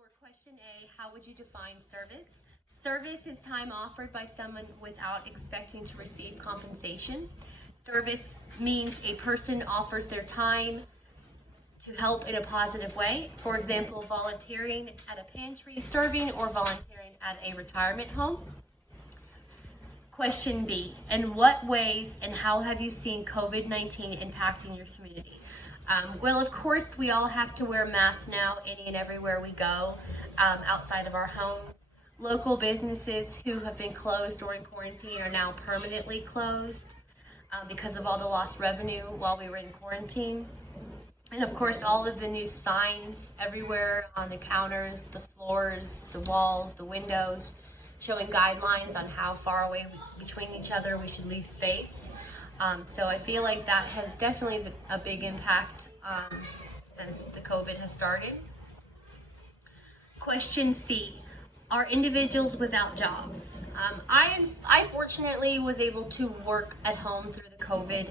For question A, how would you define service? Service is time offered by someone without expecting to receive compensation. Service means a person offers their time to help in a positive way. For example, volunteering at a pantry, serving, or volunteering at a retirement home. Question B, in what ways and how have you seen COVID-19 impacting your community? Well, of course, we all have to wear masks now any and everywhere we go outside of our homes. Local businesses who have been closed during quarantine are now permanently closed because of all the lost revenue while we were in quarantine. And of course, all of the new signs everywhere on the counters, the floors, the walls, the windows, showing guidelines on how far away between each other we should leave space. So I feel like that has definitely a big impact since the COVID has started. Question C, are individuals without jobs? I fortunately was able to work at home through the COVID.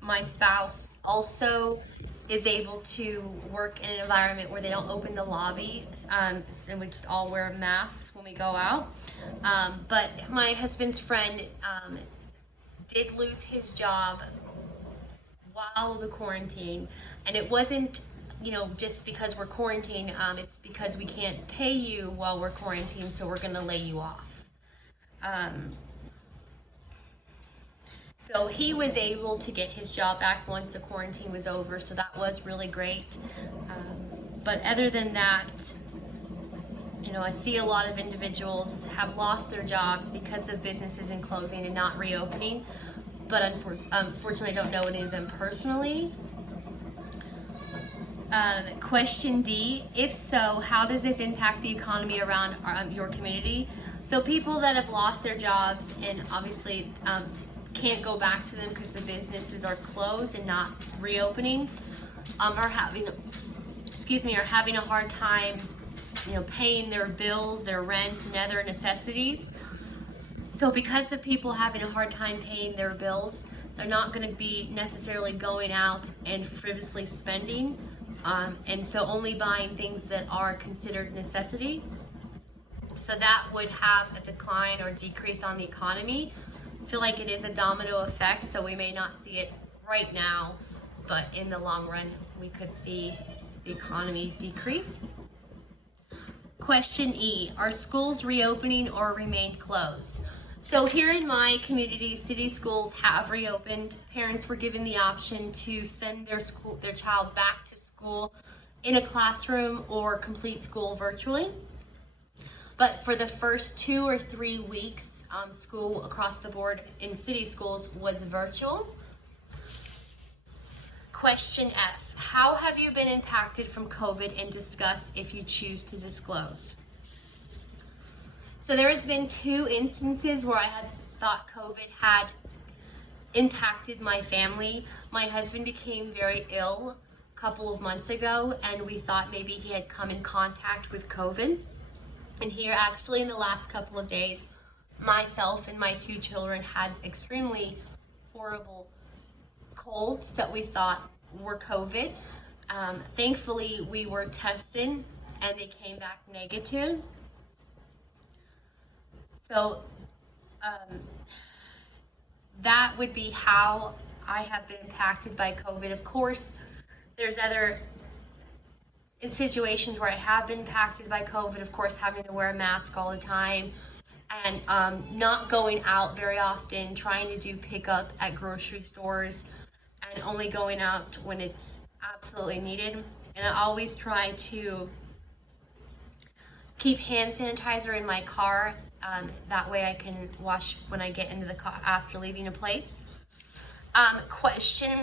My spouse also is able to work in an environment where they don't open the lobby, and we just all wear masks when we go out. But my husband's friend did lose his job while the quarantine, and it wasn't just because we're quarantined. It's because we can't pay you while we're quarantined, so we're going to lay you off. So he was able to get his job back once the quarantine was over, so that was really great. But other than that, I see a lot of individuals have lost their jobs because of businesses in closing and not reopening, but unfortunately I don't know any of them personally. Question D, if so, how does this impact the economy around your community? So people that have lost their jobs and obviously can't go back to them because the businesses are closed and not reopening, are having a hard time paying their bills, their rent, and other necessities. So because of people having a hard time paying their bills, they're not going to be necessarily going out and frivolously spending, and so only buying things that are considered necessity. So that would have a decline or decrease on the economy. I feel like it is a domino effect, so we may not see it right now, but in the long run, we could see the economy decrease. Question E, are schools reopening or remained closed? So here in my community, city schools have reopened. Parents were given the option to send their child back to school in a classroom or complete school virtually. But for the first 2 or 3 weeks, school across the board in city schools was virtual. Question F, how have you been impacted from COVID, and discuss if you choose to disclose? So there has been 2 instances where I had thought COVID had impacted my family. My husband became very ill a couple of months ago, and we thought maybe he had come in contact with COVID. And here, actually, in the last couple of days, myself and my 2 children had extremely horrible colds that we thought were COVID. Thankfully, we were tested and they came back negative. So that would be how I have been impacted by COVID. Of course, there's other situations where I have been impacted by COVID, of course, having to wear a mask all the time and not going out very often, trying to do pickup at grocery stores and only going out when it's absolutely needed. And I always try to keep hand sanitizer in my car. That way I can wash when I get into the car after leaving a place. Question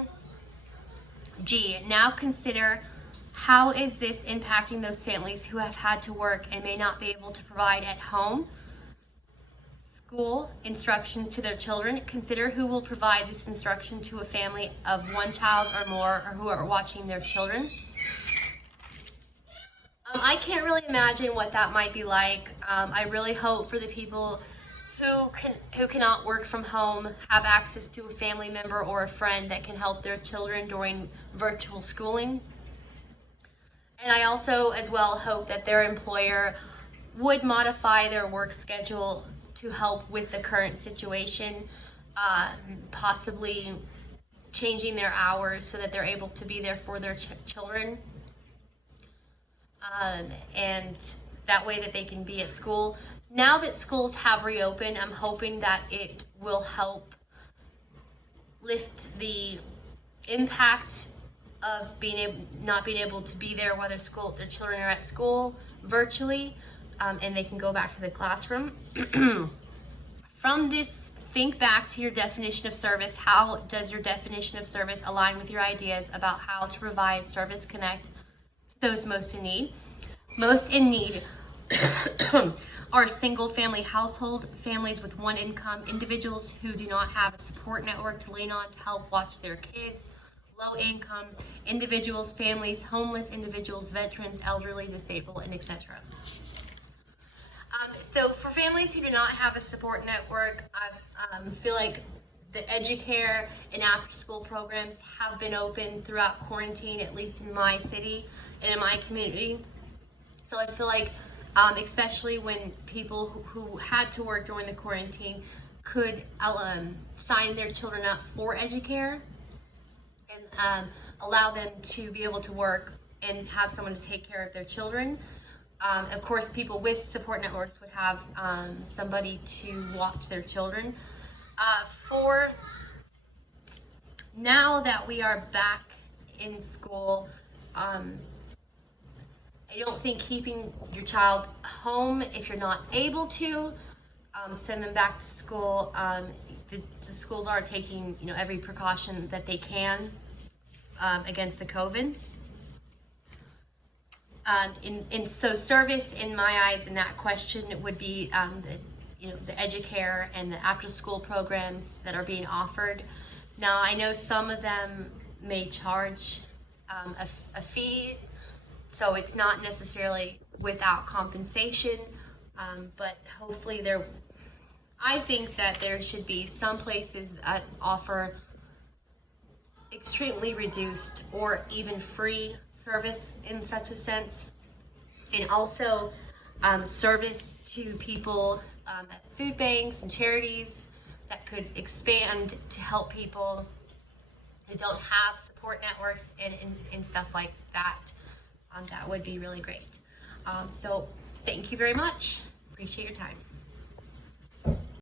G, now consider, how is this impacting those families who have had to work and may not be able to provide at home school instruction to their children? Consider who will provide this instruction to a family of 1 child or more, or who are watching their children. I can't really imagine what that might be like. I really hope for the people who cannot work from home have access to a family member or a friend that can help their children during virtual schooling. And I also as well hope that their employer would modify their work schedule to help with the current situation, possibly changing their hours so that they're able to be there for their children, and that way that they can be at school. Now that schools have reopened, I'm hoping that it will help lift the impact of not being able to be there while their children are at school virtually, and they can go back to the classroom. From this, think back to your definition of service. How does your definition of service align with your ideas about how to provide Service Connect to those most in need? Most in need are single-family household, families with one income, individuals who do not have a support network to lean on to help watch their kids, low income individuals, families, homeless individuals, veterans, elderly, disabled, and etc. So for families who do not have a support network, I feel like the EduCare and after-school programs have been open throughout quarantine, at least in my city and in my community. So I feel like, especially when people who had to work during the quarantine could sign their children up for EduCare and allow them to be able to work and have someone to take care of their children. Of course, people with support networks would have somebody to watch their children. For now that we are back in school, I don't think keeping your child home, if you're not able to, send them back to school. The schools are taking, every precaution that they can against the COVID. So service, in my eyes, in that question, would be the EduCare and the after-school programs that are being offered. Now, I know some of them may charge a fee, so it's not necessarily without compensation, but hopefully I think that there should be some places that offer extremely reduced or even free service in such a sense, and also service to people at food banks and charities that could expand to help people who don't have support networks and stuff like that. That would be really great. So thank you very much. Appreciate your time.